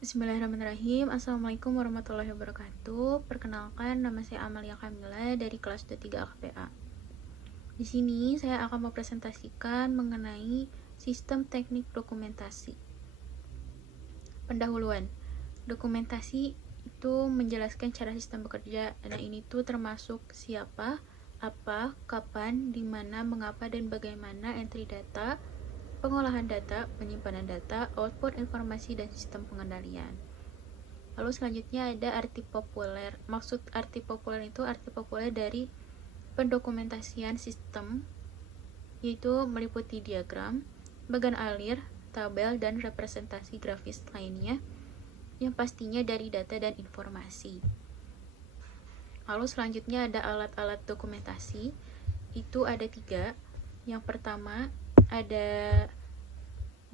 Bismillahirrahmanirrahim. Assalamualaikum warahmatullahi wabarakatuh. Perkenalkan, nama saya Amalia Kamila dari kelas 23 AKPA. Di sini saya akan mempresentasikan mengenai sistem teknik dokumentasi. Pendahuluan. Dokumentasi itu menjelaskan cara sistem bekerja. Nah, ini tuh termasuk siapa, apa, kapan, di mana, mengapa, dan bagaimana entry data, pengolahan data, penyimpanan data, output informasi, dan sistem pengendalian. Lalu selanjutnya ada arti populer. Maksud arti populer itu arti populer dari pendokumentasian sistem, yaitu meliputi diagram, bagan alir, tabel, dan representasi grafis lainnya yang pastinya dari data dan informasi. Lalu selanjutnya ada alat-alat dokumentasi. Itu ada 3. Yang pertama ada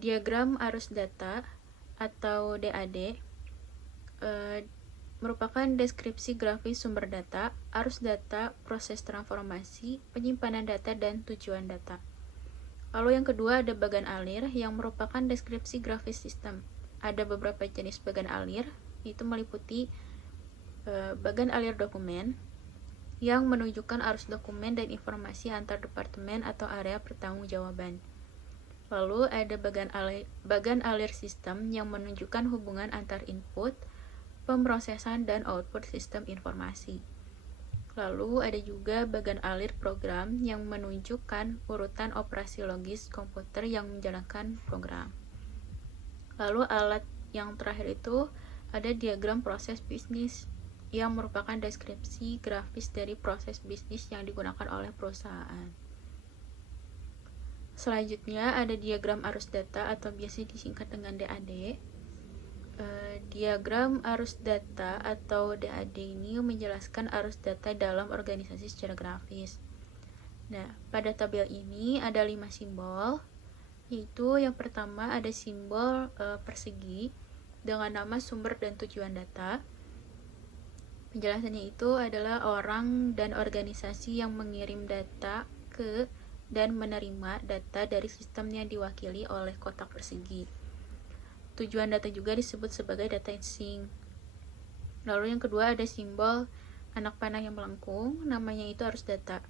diagram arus data atau DAD, merupakan deskripsi grafis sumber data, arus data, proses transformasi, penyimpanan data, dan tujuan data. Lalu yang kedua ada bagan alir yang merupakan deskripsi grafis sistem. Ada beberapa jenis bagan alir, itu meliputi bagan alir dokumen yang menunjukkan arus dokumen dan informasi antar departemen atau area pertanggungjawaban. Lalu ada bagan alir sistem yang menunjukkan hubungan antar input, pemrosesan, dan output sistem informasi. Lalu ada juga bagan alir program yang menunjukkan urutan operasi logis komputer yang menjalankan program. Lalu alat yang terakhir itu ada diagram proses bisnis yang merupakan deskripsi grafis dari proses bisnis yang digunakan oleh perusahaan. Selanjutnya ada diagram arus data atau biasa disingkat dengan DAD. Diagram arus data atau DAD ini menjelaskan arus data dalam organisasi secara grafis. Nah, pada tabel ini ada 5 simbol, yaitu yang pertama ada simbol persegi dengan nama sumber dan tujuan data. Penjelasannya itu adalah orang dan organisasi yang mengirim data ke dan menerima data dari sistem yang diwakili oleh kotak persegi. Tujuan data juga disebut sebagai data sync. Lalu yang kedua ada simbol anak panah yang melengkung, namanya itu arus data.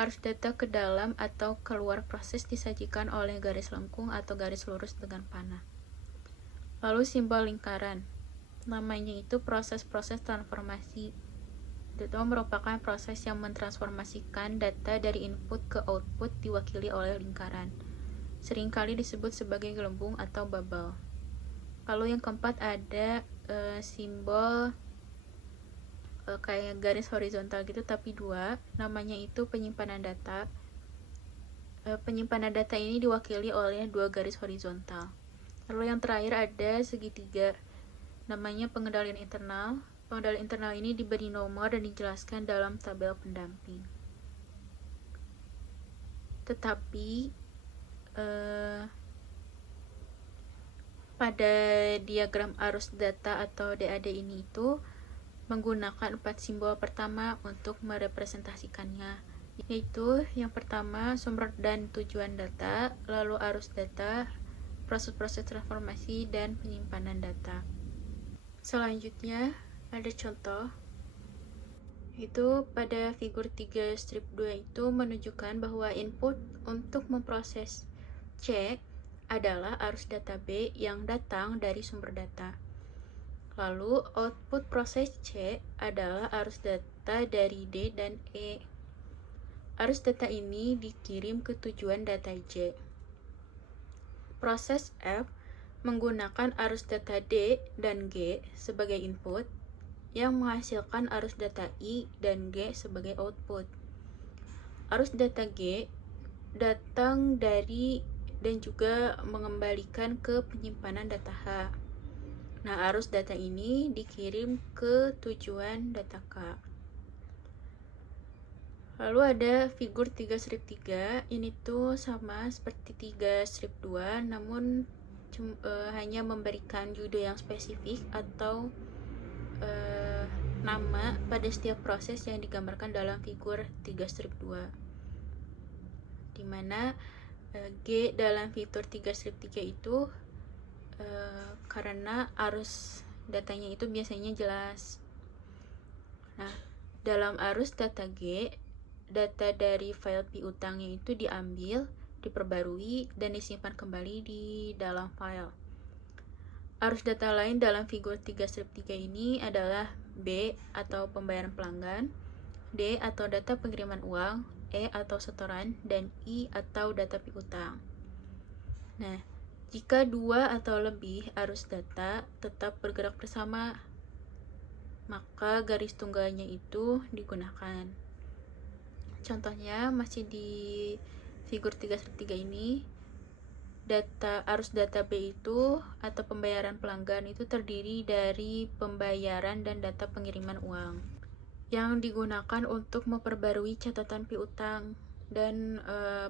Arus data ke dalam atau keluar proses disajikan oleh garis lengkung atau garis lurus dengan panah. Lalu simbol lingkaran, namanya itu proses-proses transformasi. Itu merupakan proses yang mentransformasikan data dari input ke output diwakili oleh lingkaran. Seringkali disebut sebagai gelembung atau bubble. Lalu yang keempat ada simbol kayak garis horizontal gitu tapi 2, namanya itu penyimpanan data. Penyimpanan data ini diwakili oleh 2 garis horizontal. Lalu yang terakhir ada segitiga, namanya pengendalian internal. Pengendalian internal ini diberi nomor dan dijelaskan dalam tabel pendamping. Tetapi pada diagram arus data atau DAD ini itu menggunakan 4 simbol pertama untuk merepresentasikannya, yaitu yang pertama sumber dan tujuan data, lalu arus data, proses-proses transformasi, dan penyimpanan data. Selanjutnya ada contoh, itu pada figur 3 strip 2 itu menunjukkan bahwa input untuk memproses C adalah arus data B yang datang dari sumber data. Lalu output proses C adalah arus data dari D dan E. Arus data ini dikirim ke tujuan data J. Proses F menggunakan arus data D dan G sebagai input yang menghasilkan arus data I dan G sebagai output. Arus data G datang dari dan juga mengembalikan ke penyimpanan data H. Nah, arus data ini dikirim ke tujuan data K. Lalu ada figur 3 strip 3, ini tuh sama seperti 3 strip 2, namun hanya memberikan judul yang spesifik atau nama pada setiap proses yang digambarkan dalam figur 3 strip 2, dimana G dalam fitur 3 strip 3 itu karena arus datanya itu biasanya jelas. Nah, dalam arus data G, data dari file piutangnya itu diambil, diperbarui, dan disimpan kembali di dalam file. Arus data lain dalam figur 3-3 ini adalah B atau pembayaran pelanggan, D atau data pengiriman uang, E atau setoran, dan I atau data piutang. Nah, jika dua atau lebih arus data tetap bergerak bersama, maka garis tunggalnya itu digunakan. Contohnya masih di figur 3-3 ini, arus data B itu atau pembayaran pelanggan itu terdiri dari pembayaran dan data pengiriman uang yang digunakan untuk memperbarui catatan piutang dan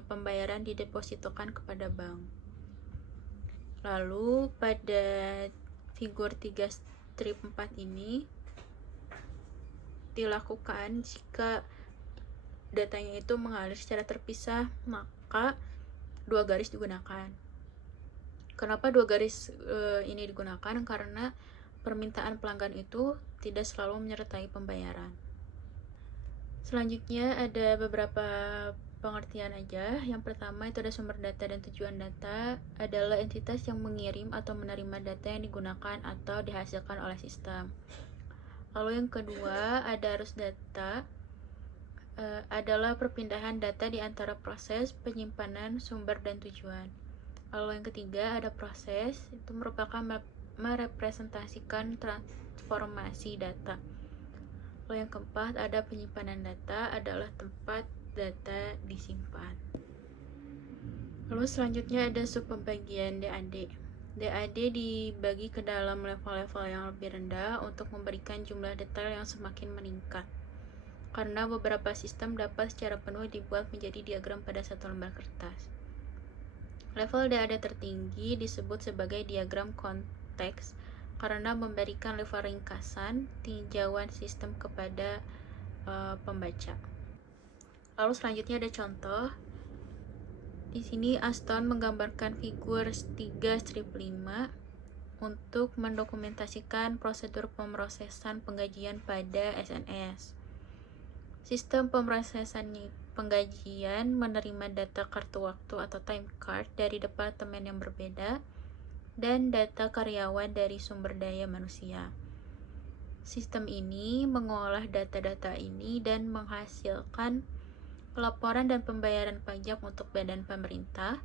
pembayaran didepositokan kepada bank. Lalu pada figur 3-4 ini dilakukan jika datanya itu mengalir secara terpisah, maka dua garis digunakan. Kenapa dua garis ini digunakan? Karena permintaan pelanggan itu tidak selalu menyertai pembayaran. Selanjutnya ada beberapa pengertian aja. Yang pertama itu ada sumber data dan tujuan data adalah entitas yang mengirim atau menerima data yang digunakan atau dihasilkan oleh sistem. Lalu yang kedua ada arus data adalah perpindahan data di antara proses penyimpanan, sumber, dan tujuan. Lalu yang ketiga ada proses, itu merupakan merepresentasikan transformasi data. Lalu yang keempat ada penyimpanan data adalah tempat data disimpan. Lalu selanjutnya ada subpembagian DAD. DAD dibagi ke dalam level-level yang lebih rendah untuk memberikan jumlah detail yang semakin meningkat. Karena beberapa sistem dapat secara penuh dibuat menjadi diagram pada satu lembar kertas. Level DAD tertinggi disebut sebagai diagram konteks karena memberikan level ringkasan tinjauan sistem kepada pembaca. Lalu selanjutnya ada contoh. Di sini Aston menggambarkan figur 3-5 untuk mendokumentasikan prosedur pemrosesan penggajian pada SNS. Sistem pemrosesan penggajian menerima data kartu waktu atau time card dari departemen yang berbeda dan data karyawan dari sumber daya manusia. Sistem ini mengolah data-data ini dan menghasilkan pelaporan dan pembayaran pajak untuk badan pemerintah,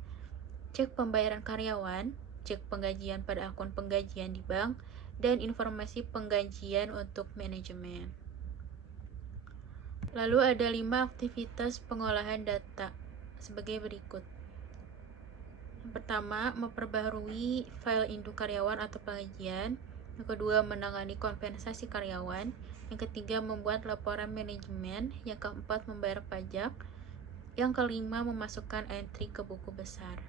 cek pembayaran karyawan, cek penggajian pada akun penggajian di bank, dan informasi penggajian untuk manajemen. Lalu ada 5 aktivitas pengolahan data sebagai berikut. Yang pertama, memperbaharui file induk karyawan atau penggajian. Yang kedua, menangani kompensasi karyawan. Yang ketiga, membuat laporan manajemen. Yang keempat, membayar pajak. Yang kelima, memasukkan entry ke buku besar.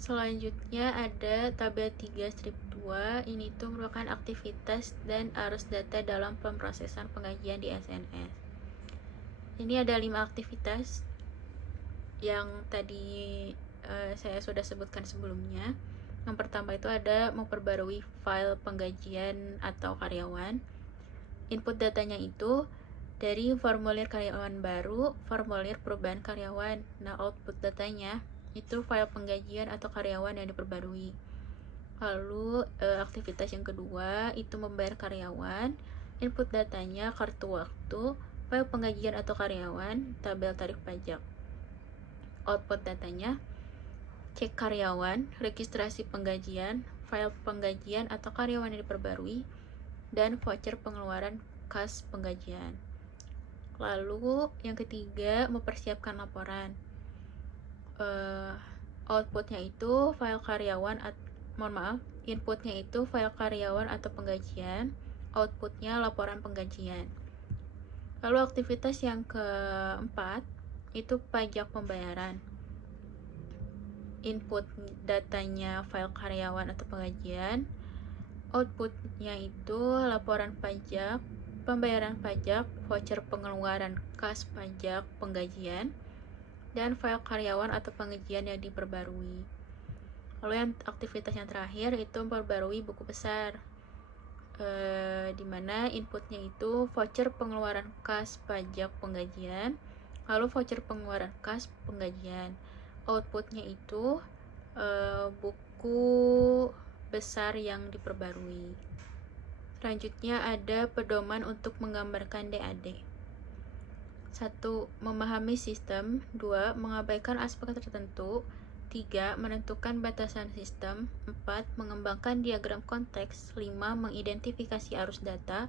Selanjutnya ada tabel 3-2. Ini tuh merupakan aktivitas dan arus data dalam pemrosesan penggajian di SNS. Ini ada 5 aktivitas yang tadi saya sudah sebutkan sebelumnya. Yang pertama itu ada memperbarui file penggajian atau karyawan. Input datanya itu dari formulir karyawan baru, formulir perubahan karyawan. Nah, output datanya itu file penggajian atau karyawan yang diperbarui. Lalu aktivitas yang kedua itu membayar karyawan. Input datanya kartu waktu, file penggajian atau karyawan, tabel tarif pajak. Output datanya cek karyawan, registrasi penggajian, file penggajian atau karyawan yang diperbarui, dan voucher pengeluaran kas penggajian. Lalu yang ketiga mempersiapkan laporan. Outputnya itu file karyawan inputnya itu file karyawan atau penggajian, outputnya laporan penggajian. Lalu aktivitas yang keempat itu pajak pembayaran. Input datanya file karyawan atau penggajian, outputnya itu laporan pajak, pembayaran pajak, voucher pengeluaran kas pajak penggajian, dan file karyawan atau penggajian yang diperbarui. Lalu yang aktivitas yang terakhir itu memperbarui buku besar, di mana inputnya itu voucher pengeluaran kas pajak penggajian, lalu voucher pengeluaran kas penggajian. Outputnya itu buku besar yang diperbarui. Selanjutnya ada pedoman untuk menggambarkan DAD. 1. Memahami sistem. 2. Mengabaikan aspek tertentu. 3. Menentukan batasan sistem. 4. Mengembangkan diagram konteks. 5. Mengidentifikasi arus data.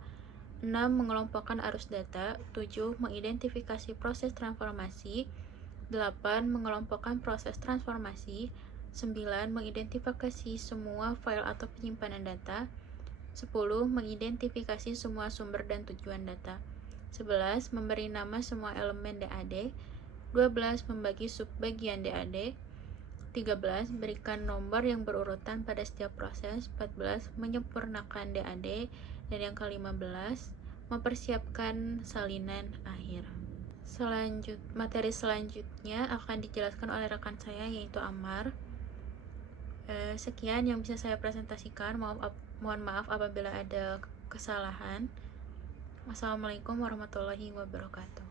6. Mengelompokkan arus data. 7. Mengidentifikasi proses transformasi. 8. Mengelompokkan proses transformasi. 9. Mengidentifikasi semua file atau penyimpanan data. 10. Mengidentifikasi semua sumber dan tujuan data. 11. Memberi nama semua elemen DAD. 12. Membagi subbagian DAD. 13. Berikan nomor yang berurutan pada setiap proses. 14. Menyempurnakan DAD. Dan yang ke-15, mempersiapkan salinan akhir. Materi selanjutnya akan dijelaskan oleh rekan saya, yaitu Amar. Sekian yang bisa saya presentasikan. Mohon maaf apabila ada kesalahan. Wassalamualaikum warahmatullahi wabarakatuh.